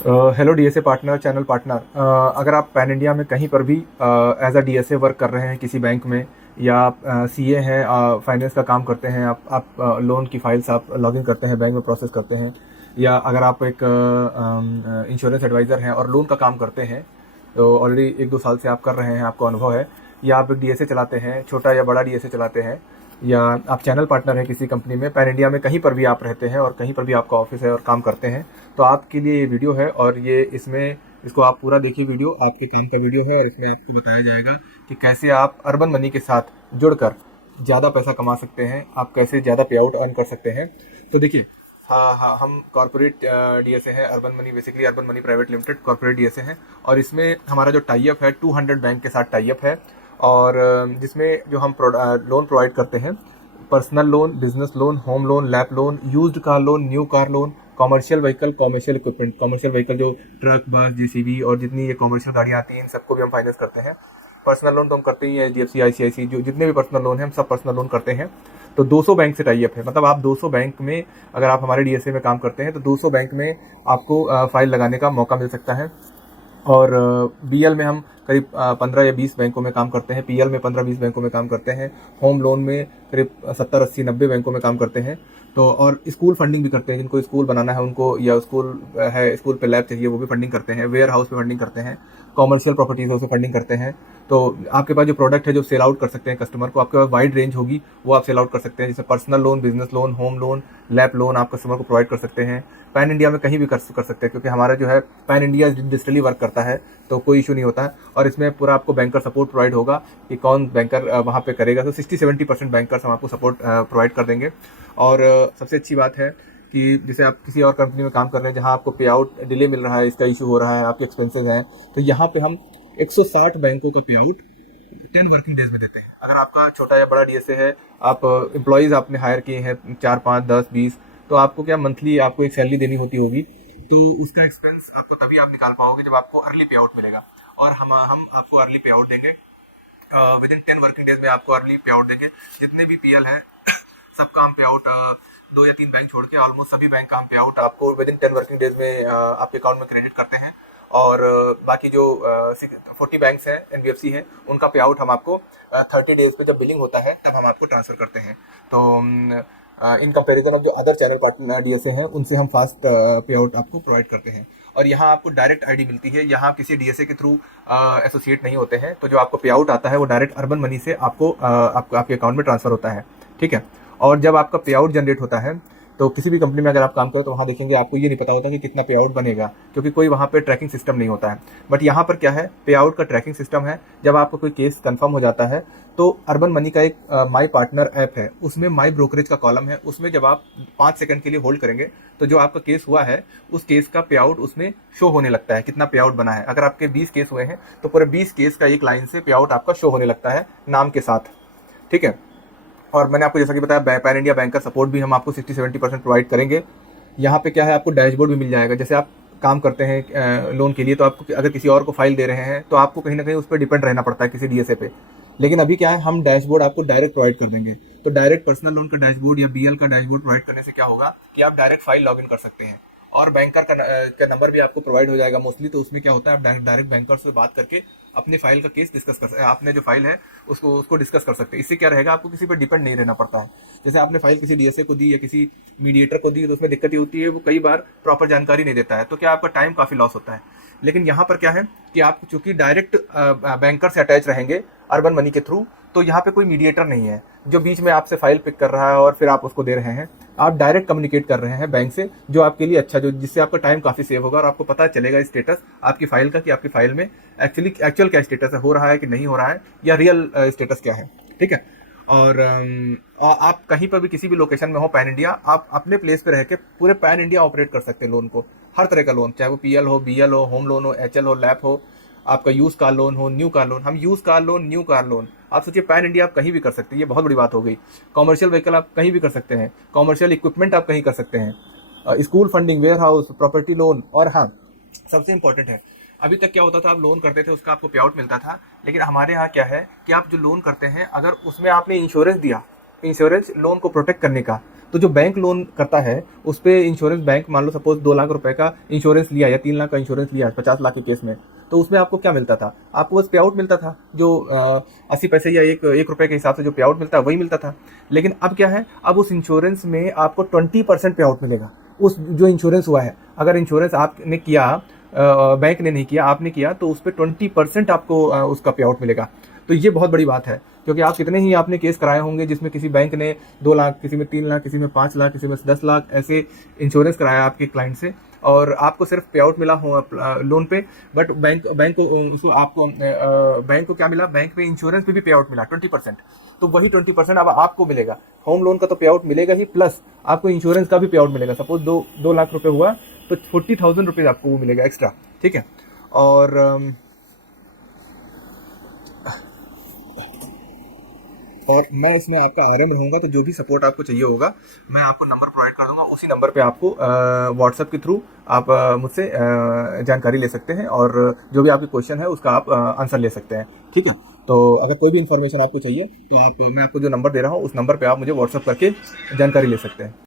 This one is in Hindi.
Hello DSA partner, channel partner. अगर आप पैन इंडिया में कहीं पर भी एज अ डीएसए वर्क कर रहे हैं किसी बैंक में, या आप सीए हैं, फाइनेंस का काम करते हैं, आप लोन की फाइल्स आप लॉगिन करते हैं, बैंक में प्रोसेस करते हैं, या अगर आप एक इंश्योरेंस एडवाइज़र हैं और लोन का काम करते हैं, तो ऑलरेडी 1-2 साल से आप कर रहे हैं, आपको अनुभव है, या आप एक डीएसए चलाते हैं, छोटा या बड़ा डीएसए चलाते हैं, या आप चैनल पार्टनर हैं किसी कंपनी में, पैन इंडिया में कहीं पर भी आप रहते हैं और कहीं पर भी आपका ऑफिस है और काम करते हैं, तो आपके लिए ये वीडियो है। और ये इसको आप पूरा देखिए, वीडियो आपके काम का वीडियो है, और इसमें आपको बताया जाएगा कि कैसे आप अर्बन मनी के साथ जुड़कर ज़्यादा पैसा कमा सकते हैं, आप कैसे ज़्यादा पे आउट अर्न कर सकते हैं। तो देखिए, हाँ हाँ, हम कॉर्पोरेट डीएसए है, urban money, basically urban money private limited corporate DSA है, और इसमें हमारा जो टाई अप है 200 बैंक के साथ टाई अप है, और जिसमें जो हम लोन प्रोवाइड करते हैं, personal loan, business loan, home loan, lap loan, used car loan, new car loan, commercial vehicle, commercial equipment, commercial vehicle जो ट्रक, बस, जेसीबी और जितनी ये कॉमर्शियल गाड़ियाँ आती हैं, इन सबको भी हम फाइनेंस करते हैं। पर्सनल लोन तो हम करते ही हैं, एचडीएफसी, आईसीआईसी, जो जितने भी पर्सनल लोन हैं हम सब पर्सनल लोन करते हैं। तो 200 बैंक से टाई अप है, मतलब आप 200 बैंक में, अगर आप हमारे डीएसए में काम करते हैं तो 200 बैंक में आपको फाइल लगाने का मौका मिल सकता है। और बीएल में हम करीब 15 या 20 बैंकों में काम करते हैं, पीएल में 15-20 बैंकों में काम करते हैं, होम लोन में करीब 70-80-90 बैंकों में काम करते हैं। तो और स्कूल फंडिंग भी करते हैं, जिनको स्कूल बनाना है उनको, या स्कूल है, स्कूल पे लैब चाहिए, वो भी फंडिंग करते हैं, वेयर हाउस पे फंडिंग करते हैं, कॉमर्शियल प्रॉपर्टीज़ से फंडिंग करते हैं। तो आपके पास जो प्रोडक्ट है जो सेल आउट कर सकते हैं कस्टमर को, आपके पास वाइड रेंज होगी, वो आप सेल आउट कर सकते हैं, जैसे personal loan, business loan, home loan, lap loan आप कस्टमर को प्रोवाइड कर सकते हैं। पैन इंडिया में कहीं भी कर सकते हैं, क्योंकि हमारा जो है पैन इंडिया डिजिटली वर्क करता है, तो कोई इशू नहीं होता है। और इसमें पूरा आपको बैंकर सपोर्ट प्रोवाइड होगा कि कौन बैंकर वहाँ पे करेगा, तो 60-70% बैंकर्स हम आपको सपोर्ट प्रोवाइड कर देंगे। और सबसे अच्छी बात है कि जैसे आप किसी और कंपनी में काम कर रहे हैं जहाँ आपको पे आउट डिले मिल रहा है, इसका इशू हो रहा है, आपके एक्सपेंसेस हैं, तो यहाँ पे हम 160 बैंकों का पे आउट 10 वर्किंग डेज में देते हैं। अगर आपका छोटा या बड़ा डीएसए है, आप एम्प्लॉयज़ आपने हायर किए हैं 4, 5, 10, 20, तो आपको क्या मंथली आपको एक सैलरी देनी होगी, तो उसका एक्सपेंस आपको तभी आप निकाल पाओगे जब आपको अर्ली पे आउट मिलेगा। और हम आपको अर्ली पे आउट देंगे, विद इन 10 वर्किंग डेज में आपको अर्ली पे आउट देंगे। जितने भी पीएल हैं सबका हम पे आउट 2 या 3 बैंक छोड़ के ऑलमोस्ट सभी बैंक का हम पे आउट आपको विद इन 10 वर्किंग डेज में आपके अकाउंट में क्रेडिट करते हैं। और बाकी जो 40 बैंक्स हैं, एनबीएफसी है, उनका पे आउट हम आपको 30 डेज पे जब बिलिंग होता है तब हम आपको ट्रांसफर करते हैं। तो इन कंपैरिजन ऑफ जो अदर चैनल पार्टनर डीएसए हैं, उनसे हम फास्ट पे आउट आपको प्रोवाइड करते हैं। और यहाँ आपको डायरेक्ट आईडी मिलती है, यहाँ किसी डीएसए के थ्रू एसोसिएट नहीं होते हैं, तो जो आपको पे आउट आता है वो डायरेक्ट अर्बन मनी से आपके अकाउंट में ट्रांसफर होता है, ठीक है। और जब आपका पे आउट जनरेट होता है, तो किसी भी कंपनी में अगर आप काम करें तो वहाँ देखेंगे आपको ये नहीं पता होता कि कितना पे आउट बनेगा, क्योंकि कोई वहाँ पे ट्रैकिंग सिस्टम नहीं होता है। बट यहाँ पर क्या है, पे आउट का ट्रैकिंग सिस्टम है। जब आपका कोई केस कंफर्म हो जाता है, तो अर्बन मनी का एक माई पार्टनर ऐप है, उसमें माई ब्रोकरेज का कॉलम है, उसमें जब आप 5 सेकंड के लिए होल्ड करेंगे तो जो आपका केस हुआ है उस केस का पे आउट उसमें शो होने लगता है, कितना पे आउट बना है। अगर आपके 20 केस हुए हैं तो पूरे 20 केस का एक लाइन से पे आउट आपका शो होने लगता है नाम के साथ, ठीक है। और मैंने आपको जैसा कि बताया, पैन इंडिया बैंक का सपोर्ट भी हम आपको 60-70% प्रोवाइड करेंगे। यहाँ पे क्या है, आपको डैशबोर्ड भी मिल जाएगा। जैसे आप काम करते हैं लोन के लिए, तो आपको अगर किसी और को फाइल दे रहे हैं तो आपको कहीं ना कहीं उस पर डिपेंड रहना पड़ता है किसी डीएसए पे। लेकिन अभी क्या है, हम डैशबोर्ड आपको डायरेक्ट प्रोवाइड कर देंगे। तो डायरेक्ट पर्सनल लोन का डैशबोर्ड या बीएल का डैशबोर्ड प्रोवाइड करने से क्या होगा कि आप डायरेक्ट फाइल लॉग इन कर सकते हैं, और बैंकर का नंबर भी आपको प्रोवाइड हो जाएगा मोस्टली। तो उसमें क्या होता है, आप डायरेक्ट बैंकर से बात करके अपने फाइल का केस डिस्कस कर सकते हैं, आपने जो फाइल है उसको डिस्कस कर सकते हैं। इससे क्या रहेगा, आपको किसी पर डिपेंड नहीं रहना पड़ता है। जैसे आपने फाइल किसी डीएसए को दी या किसी मीडिएटर को दी, तो उसमें दिक्कत ये होती है, वो कई बार प्रॉपर जानकारी नहीं देता है, तो क्या आपका टाइम काफी लॉस होता है। लेकिन यहाँ पर क्या है कि आप चूंकि डायरेक्ट बैंकर से अटैच रहेंगे अर्बन मनी के थ्रू, तो यहाँ पे कोई मीडिएटर नहीं है जो बीच में आपसे फाइल पिक कर रहा है और फिर आप उसको दे रहे हैं। आप डायरेक्ट कम्युनिकेट कर रहे हैं बैंक से, जो आपके लिए अच्छा, जो जिससे आपका टाइम काफी सेव होगा, और आपको पता चलेगा स्टेटस आपकी फाइल का कि आपकी फाइल में एक्चुअल क्या स्टेटस है, हो रहा है कि नहीं हो रहा है, या रियल स्टेटस क्या है, ठीक है। और आप कहीं पर भी किसी भी लोकेशन में हो पैन इंडिया, आप अपने प्लेस पे रह के पूरे पैन इंडिया ऑपरेट कर सकते हैं लोन को, हर तरह का लोन, चाहे वो पीएल हो, बीएल हो, होम लोन हो, एचएल हो, लैप हो, आपका यूज कार लोन हो, न्यू कार लोन। हम use car loan, new car loan, आप सोचिए पैन इंडिया आप कहीं भी कर सकते हैं, ये बहुत बड़ी बात हो गई। कॉमर्शियल व्हीकल आप कहीं भी कर सकते हैं, कॉमर्शियल इक्विपमेंट आप कहीं कर सकते हैं, school funding, warehouse, property loan. और हाँ, सबसे इंपॉर्टेंट है, अभी तक क्या होता था, आप लोन करते थे उसका आपको पे आउट मिलता था, लेकिन हमारे यहाँ क्या है कि आप जो लोन करते हैं, अगर उसमें आपने इंश्योरेंस दिया इंश्योरेंस लोन को प्रोटेक्ट करने का। तो जो बैंक लोन करता है उस पे इंश्योरेंस बैंक मान लो सपोज 2 लाख रुपए का इंश्योरेंस लिया या 3 लाख का इंश्योरेंस लिया 50 लाख के केस में, तो उसमें आपको क्या मिलता था? आपको बस पे आउट मिलता था, जो 80 पैसे या एक रुपए के हिसाब से जो पे आउट मिलता है वही मिलता था। लेकिन अब क्या है, अब उस इंश्योरेंस में आपको 20% पे आउट मिलेगा उस जो इंश्योरेंस हुआ है। अगर इंश्योरेंस आपने किया, बैंक ने नहीं किया, आपने किया, तो उस पर 20% आपको उसका पे आउट मिलेगा। तो ये बहुत बड़ी बात है, क्योंकि आप कितने ही आपने केस कराए होंगे जिसमें किसी बैंक ने 2 लाख, किसी में 3 लाख, किसी में 5 लाख, किसी में 10 लाख ऐसे इंश्योरेंस कराया आपके क्लाइंट से, और आपको सिर्फ पे आउट मिला हो लोन पे। बट बैंक को उसको आपको बैंक को क्या मिला? बैंक में इंश्योरेंस पे भी पे आउट मिला 20%। तो वही 20% अब आपको मिलेगा। होम लोन का तो पे आउट मिलेगा ही, प्लस आपको इंश्योरेंस का भी पे आउट मिलेगा। सपोज 2 लाख रुपए हुआ तो 40,000 रुपीज आपको वो मिलेगा एक्स्ट्रा, ठीक है। और मैं इसमें आपका आरएम रहूंगा, तो जो भी सपोर्ट आपको चाहिए होगा मैं आपको नंबर प्रोवाइड कर दूंगा। उसी नंबर पे आपको व्हाट्सएप के थ्रू आप मुझसे जानकारी ले सकते हैं, और जो भी आपके क्वेश्चन है उसका आप आंसर ले सकते हैं, ठीक है। तो अगर कोई भी इन्फॉर्मेशन आपको चाहिए तो मैं आपको जो नंबर दे रहा हूँ उस नंबर पे आप मुझे व्हाट्सएप करके जानकारी ले सकते हैं।